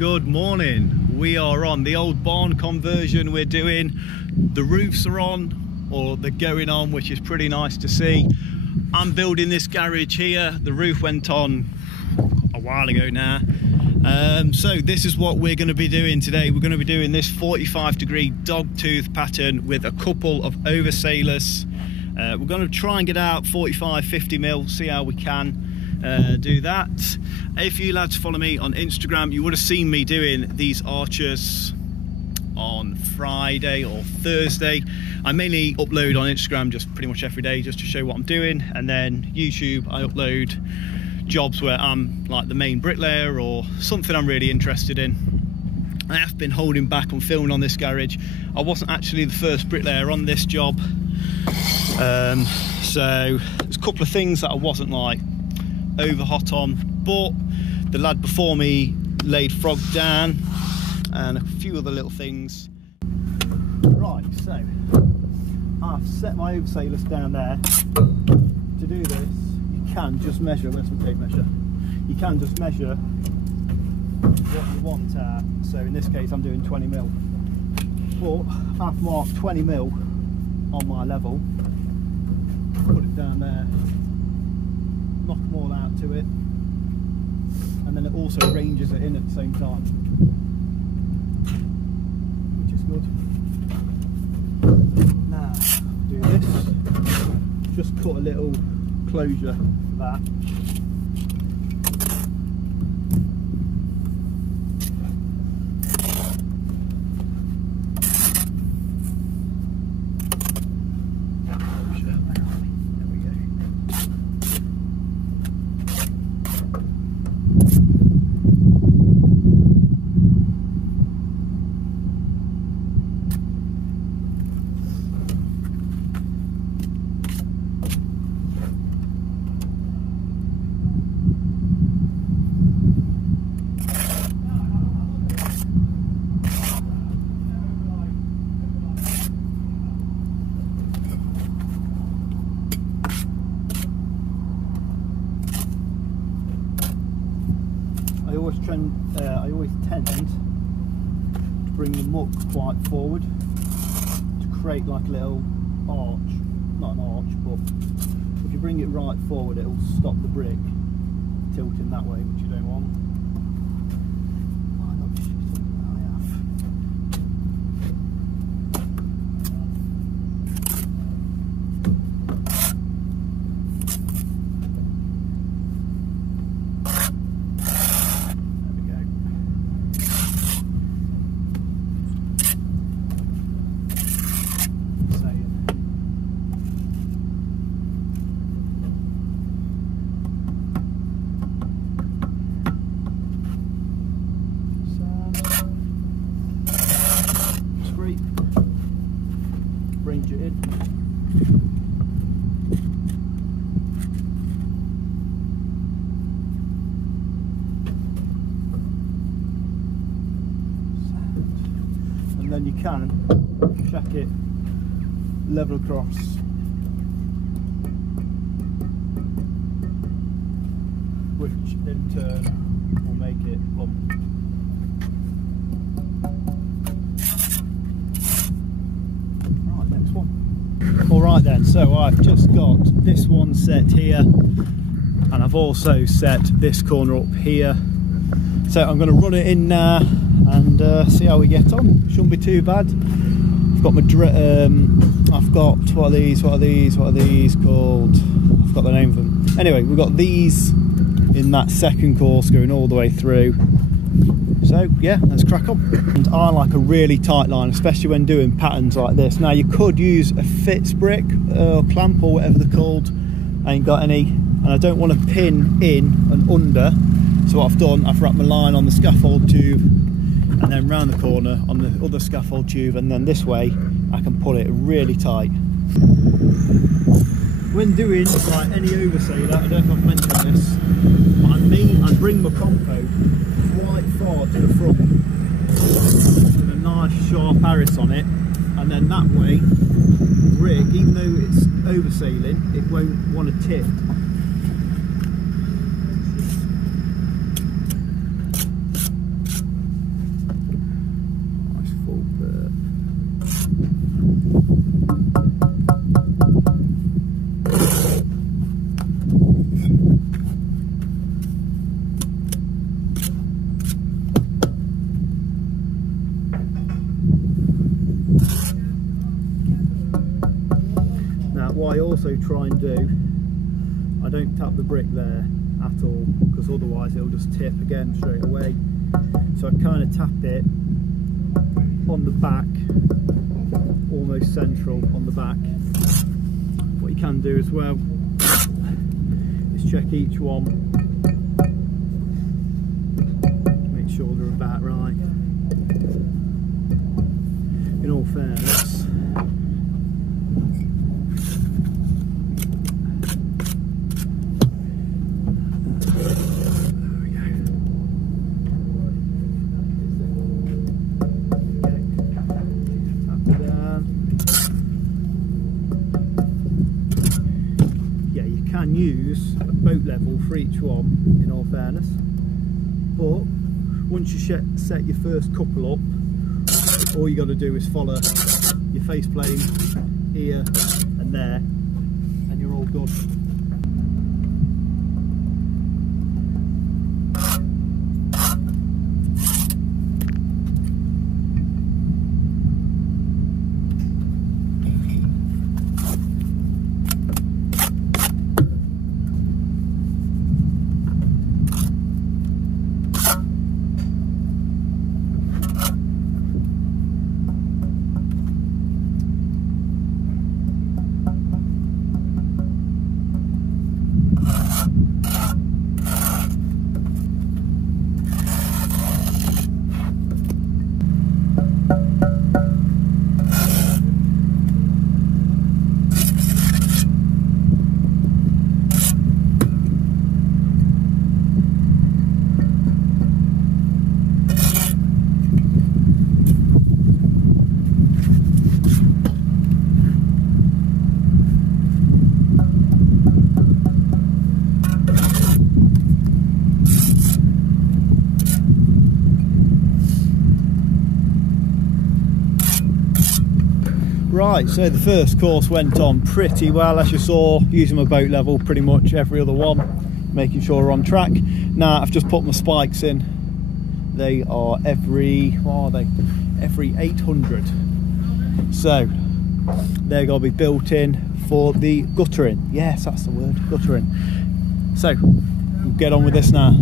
Good morning. We are on the old barn conversion we're doing. The roofs are on, or they're going on, which is pretty nice to see. I'm building this garage here. The roof went on a while ago now. So this is what we're going to be doing today. We're going to be doing this 45-degree dogtooth pattern with a couple of oversailers. We're going to try and get out 45-50 mil, see how we can do that. If you lads follow me on Instagram, you would have seen me doing these arches on Friday or Thursday. I mainly upload on Instagram just pretty much every day just to show what I'm doing, and then YouTube I upload jobs where I'm like the main bricklayer or something I'm really interested in. I have been holding back on filming on this garage. I wasn't actually the first bricklayer on this job, so there's a couple of things that I wasn't like over hot on, but the lad before me laid frog down and a few other little things. Right, so I've set my oversailers down there. To do this, you can just measure, where's my tape measure? You can just measure what you want at. So in this case I'm doing 20 mil, but I've marked 20 mil on my level, put it down there, knock them all out to it, and then it also ranges it in at the same time, which is good. Now do this, just cut a little closure for that. I always tend to bring the muck quite forward to create like a little arch, not an arch, but if you bring it right forward it'll stop the brick tilting that way, which you don't want. Range it in. And then you can check it level across. Which in turn will make it plump. Alright then, so I've just got this one set here, and I've also set this corner up here. So I'm going to run it in now and see how we get on. Shouldn't be too bad. I've got my I've got what are these called? I've got the name of them. Anyway, we've got these in that second course going all the way through. So yeah, let's crack on. And I like a really tight line, especially when doing patterns like this. Now you could use a fits brick or clamp or whatever they're called. I ain't got any, and I don't want to pin in and under. So what I've done, I've wrapped my line on the scaffold tube and then round the corner on the other scaffold tube, and then this way I can pull it really tight. When doing like any oversailor, I don't know if I've mentioned this, but I bring my compo quite far to the front with a nice sharp arris on it, and then that way brick, even though it's oversailing, it won't want to tip. what I also try and do, I don't tap the brick there at all, because otherwise it'll just tip again straight away. So I kind of tap it on the back, almost central on the back. What you can do as well is check each one, make sure they're about right. In all fairness, use a boat level for each one, in all fairness, but once you set your first couple up, all you got to do is follow your face plane here and there, and you're all good. Right, so the first course went on pretty well, as you saw, using my boat level pretty much every other one, making sure we're on track. Now I've just put my spikes in. They are every, what are they? Every 800. So they're going to be built in for the guttering. Yes, that's the word, guttering. So we'll get on with this now.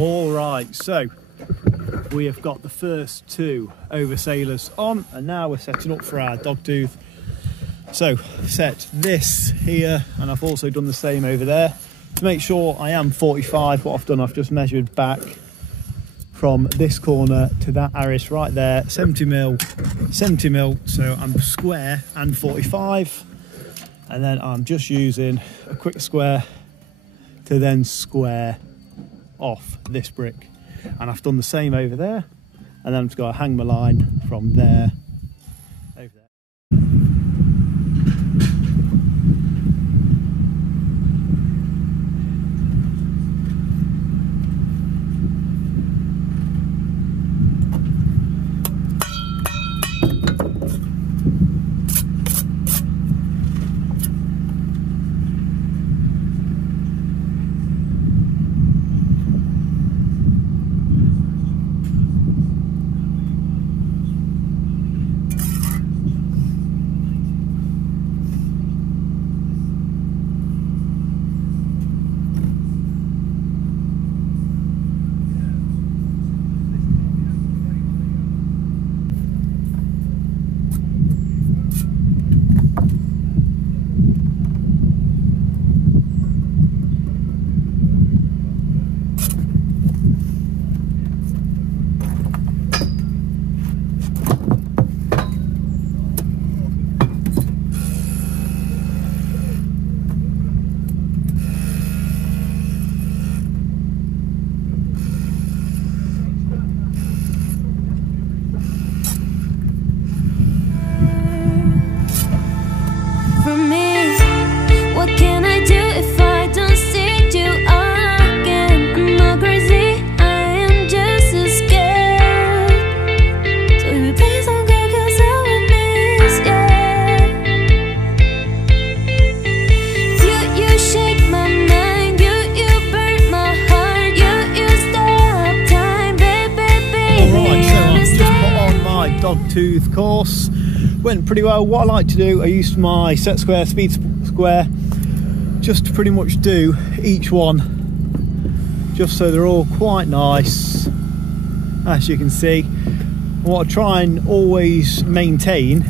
All right, so we have got the first two oversailers on, and now we're setting up for our dogtooth. So set this here, and I've also done the same over there to make sure I am 45. What I've done, I've just measured back from this corner to that arris right there, 70 mil, so I'm square and 45, and then I'm just using a quick square to then square off this brick, and I've done the same over there, and then I'm just going to hang my line from there over there. course. Went pretty well. What I like to do, I used my set square, speed square, just to pretty much do each one, just so they're all quite nice, as you can see. What I try and always maintain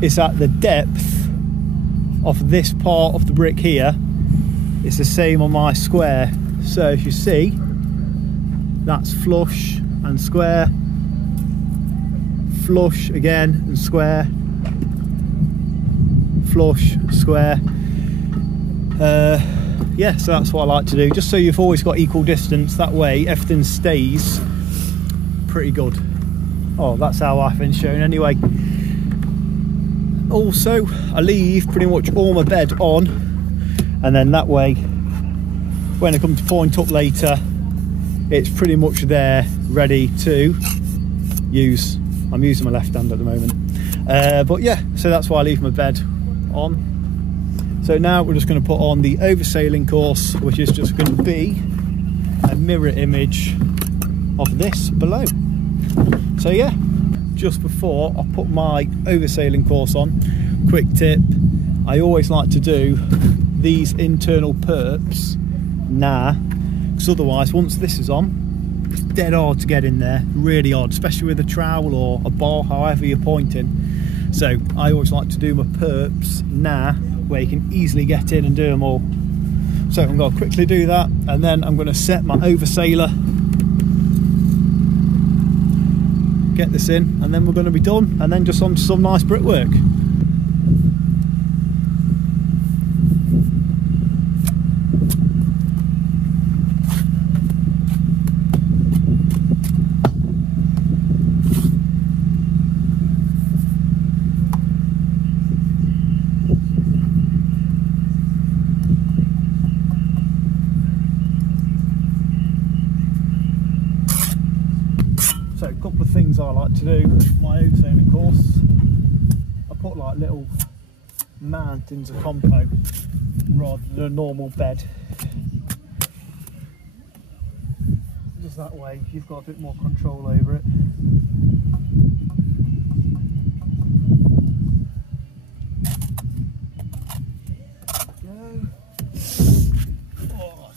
is that the depth of this part of the brick here is the same on my square. So as you see, that's flush and square, flush again and square, flush, square. Yeah, so that's what I like to do, just so you've always got equal distance. That way everything stays pretty good. Oh, that's how I've been shown anyway. Also, I leave pretty much all my bed on, and then that way when I come to point up later, it's pretty much there ready to use. I'm using my left hand at the moment, but yeah, so that's why I leave my bed on. So now we're just going to put on the oversailing course, which is just going to be a mirror image of this below. So yeah, just before I put my oversailing course on, quick tip, I always like to do these internal perps now, because otherwise once this is on, it's dead hard to get in there, really hard, especially with a trowel or a bar, however you're pointing. So I always like to do my perps now, where you can easily get in and do them all. So I'm going to quickly do that, and then I'm going to set my oversailer, get this in, and then we're going to be done, and then just on to some nice brickwork. So a couple of things I like to do with my oversailing course, I put like little mountains of compo rather than a normal bed. Just that way you've got a bit more control over it. Oh.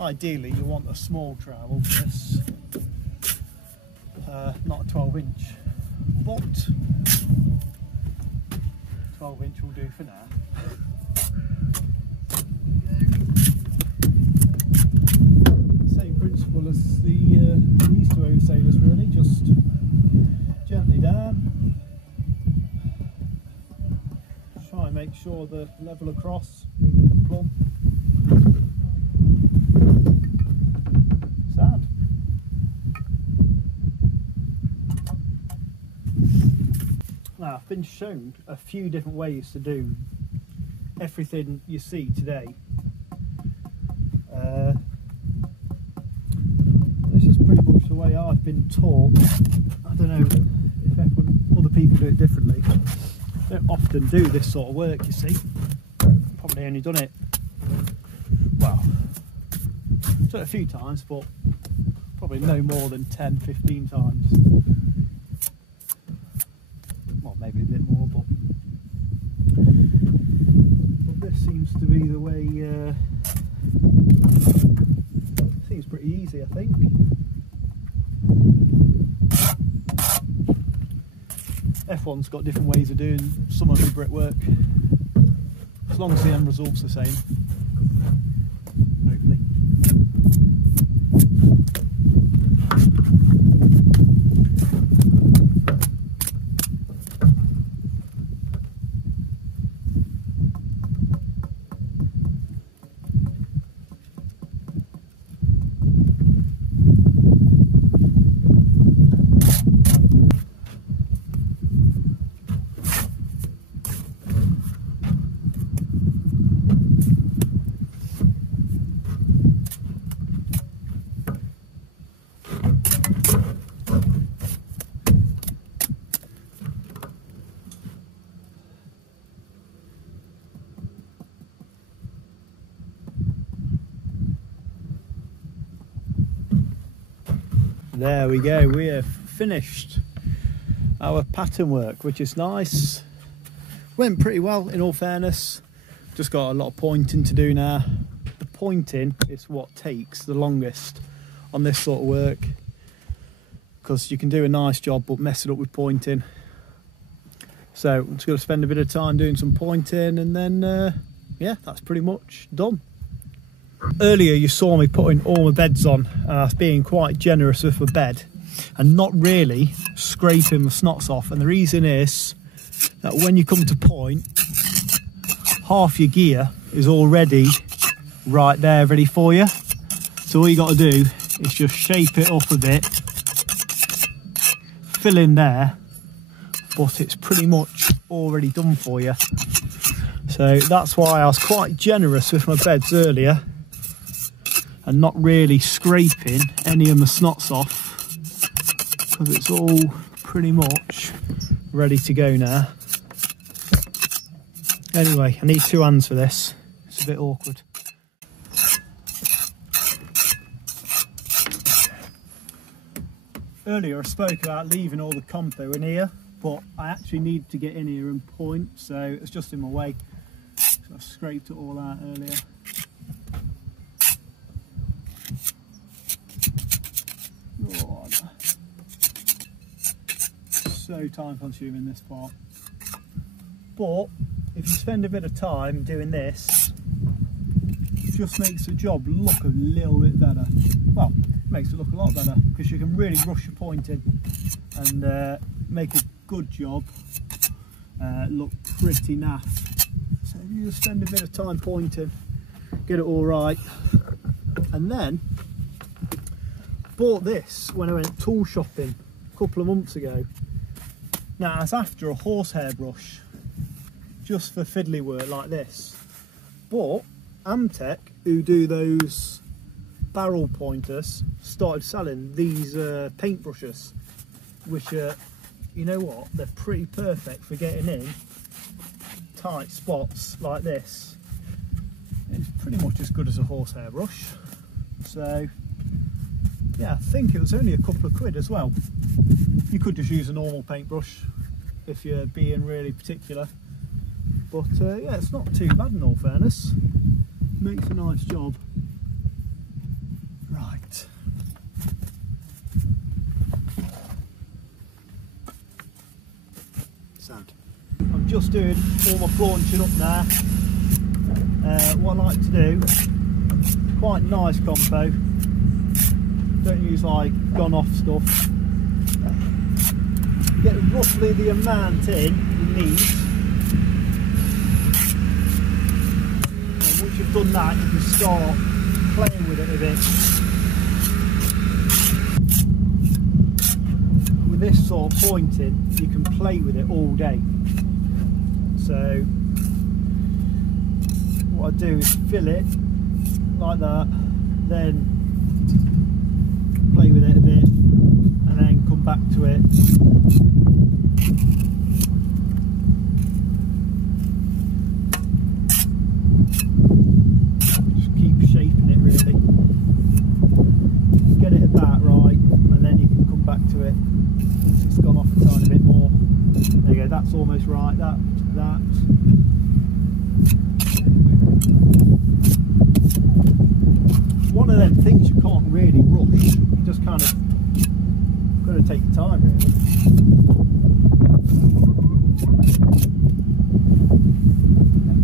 Ideally you want a small trowel for this. Not a 12-inch, but 12-inch will do for now. Same principle as these two oversailers really, just gently down. Try and make sure they're level across, meaning the plumb. Sound. Now, I've been shown a few different ways to do everything you see today. This is pretty much the way I've been taught. I don't know if other people do it differently. I don't often do this sort of work, you see. Probably only done it, well, done it a few times, but probably no more than 10-15 times. Maybe a bit more, but this seems to be the way. Seems pretty easy, I think. F1's got different ways of doing some of the brickwork, as long as the end result's the same. Hopefully. There we go, we have finished our pattern work, which is nice. Went pretty well, in all fairness. Just got a lot of pointing to do now. The pointing is what takes the longest on this sort of work, because you can do a nice job but mess it up with pointing. So I'm just going to spend a bit of time doing some pointing, and then yeah, that's pretty much done. Earlier you saw me putting all my beds on, and I was being quite generous with my bed and not really scraping the snots off. And the reason is that when you come to point, half your gear is already right there ready for you. So all you got to do is just shape it up a bit, fill in there, but it's pretty much already done for you. So that's why I was quite generous with my beds earlier and not really scraping any of my snots off, because it's all pretty much ready to go now. Anyway, I need 2 hands for this. It's a bit awkward. Earlier I spoke about leaving all the compo in here, but I actually need to get in here and point, so it's just in my way. So I scraped it all out earlier. Oh, so time consuming, this part. But if you spend a bit of time doing this, it just makes the job look a little bit better. Well, it makes it look a lot better, because you can really rush your pointing and make a good job look pretty naff. So you just spend a bit of time pointing, get it all right. And then bought this when I went tool shopping a couple of months ago. Now I was after a horsehair brush just for fiddly work like this, but Amtech, who do those barrel pointers, started selling these paint brushes, which are, you know what, they're pretty perfect for getting in tight spots like this. It's pretty much as good as a horsehair brush. So yeah, I think it was only a couple of quid as well. You could just use a normal paintbrush if you're being really particular, but yeah, it's not too bad in all fairness. Makes a nice job. Right. Sound. I'm just doing all my flaunching up now. What I like to do, quite nice compo. Don't use like gone off stuff. Get roughly the amount in you need. And once you've done that, you can start playing with it a bit. With this sort of pointing, you can play with it all day. So what I do is fill it like that, then play with it a bit, and then come back to it. Just keep shaping it really. Get it about right, and then you can come back to it once it's gone off a tiny bit more. There you go, that's almost right, that. One of them things you can't really rush. You just kind of got to take your time really.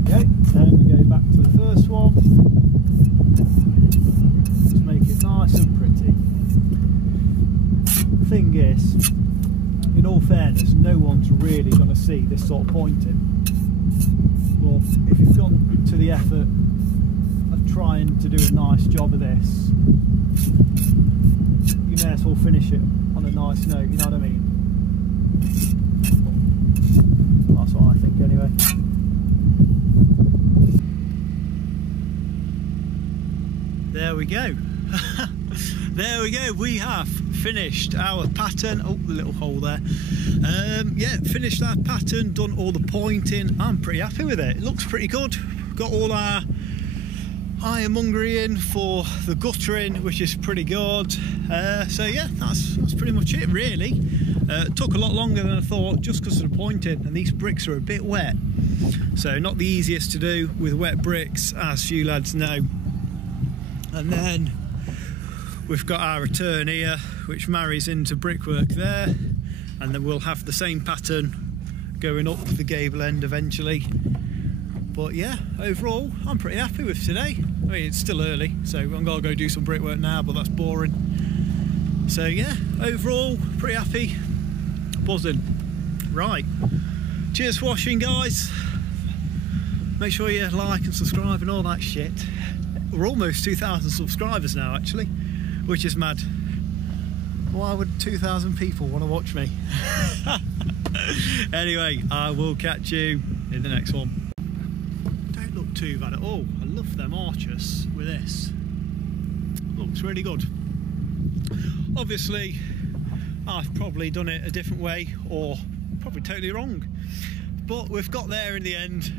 Okay, then we go back to the first one. Just make it nice and pretty. The thing is, in all fairness, no one's really going to see this sort of pointing. But if you've gone to the effort of trying to do a nice job of this, you may as well finish it on a nice note, you know what I mean? That's what I think anyway. There we go. There we go, we have finished our pattern. Oh, the little hole there. Yeah, finished that pattern, done all the pointing. I'm pretty happy with it. It looks pretty good. Got all our ironmongering for the guttering, which is pretty good. So yeah, that's pretty much it really. It took a lot longer than I thought just because of the pointing, and these bricks are a bit wet, so not the easiest to do with wet bricks, as you lads know. And then we've got our return here, which marries into brickwork there, and then we'll have the same pattern going up the gable end eventually. But yeah, overall I'm pretty happy with today. I mean, it's still early, so I'm gonna go do some brickwork now, but that's boring. So yeah, overall pretty happy, buzzing. Right, cheers for watching, guys. Make sure you like and subscribe and all that shit. We're almost 2,000 subscribers now actually, which is mad. Why would 2,000 people want to watch me? Anyway, I will catch you in the next one. Don't look too bad at all. I love them arches with this. Looks really good. Obviously, I've probably done it a different way, or probably totally wrong. But we've got there in the end.